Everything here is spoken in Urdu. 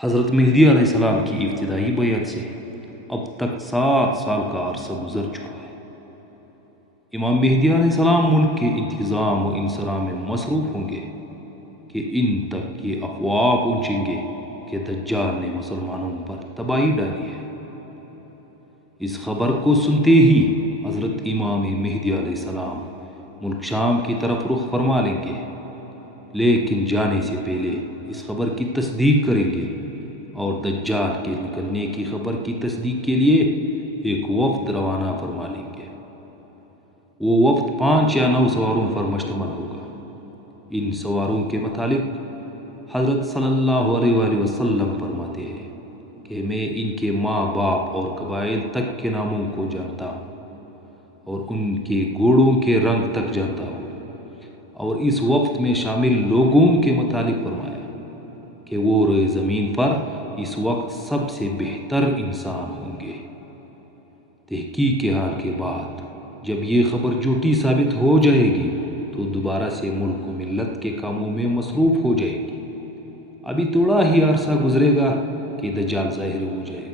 حضرت مہدی علیہ السلام کی ابتدائی بیعت سے اب تک 7 سال کا عرصہ گزر چکا ہے۔ امام مہدی علیہ السلام ملک کے انتظام و انصرام میں مصروف ہوں گے کہ ان تک یہ افواہ پہنچیں گے کہ دجال نے مسلمانوں پر تباہی ڈالی ہے۔ اس خبر کو سنتے ہی حضرت امام مہدی علیہ السلام ملک شام کی طرف رخ فرما لیں گے، لیکن جانے سے پہلے اس خبر کی تصدیق کریں گے اور دجال کے نکلنے کی خبر کی تصدیق کے لیے ایک وفد روانہ فرما لیں گے۔ وہ وفد 5 یا 9 سواروں پر مشتمل ہوگا۔ ان سواروں کے متعلق حضرت صلی اللہ علیہ وآلہ وسلم فرماتے ہیں کہ میں ان کے ماں باپ اور قبائل تک کے ناموں کو جانتا ہوں اور ان کے گھوڑوں کے رنگ تک جانتا ہوں۔ اور اس وفد میں شامل لوگوں کے متعلق فرمایا کہ وہ روئے زمین پر اس وقت سب سے بہتر انسان ہوں گے۔ تحقیق حال کے بعد جب یہ خبر جھوٹی ثابت ہو جائے گی تو دوبارہ سے ملک و ملت کے کاموں میں مصروف ہو جائے گی۔ ابھی تھوڑا ہی عرصہ گزرے گا کہ دجال ظاہر ہو جائے گا۔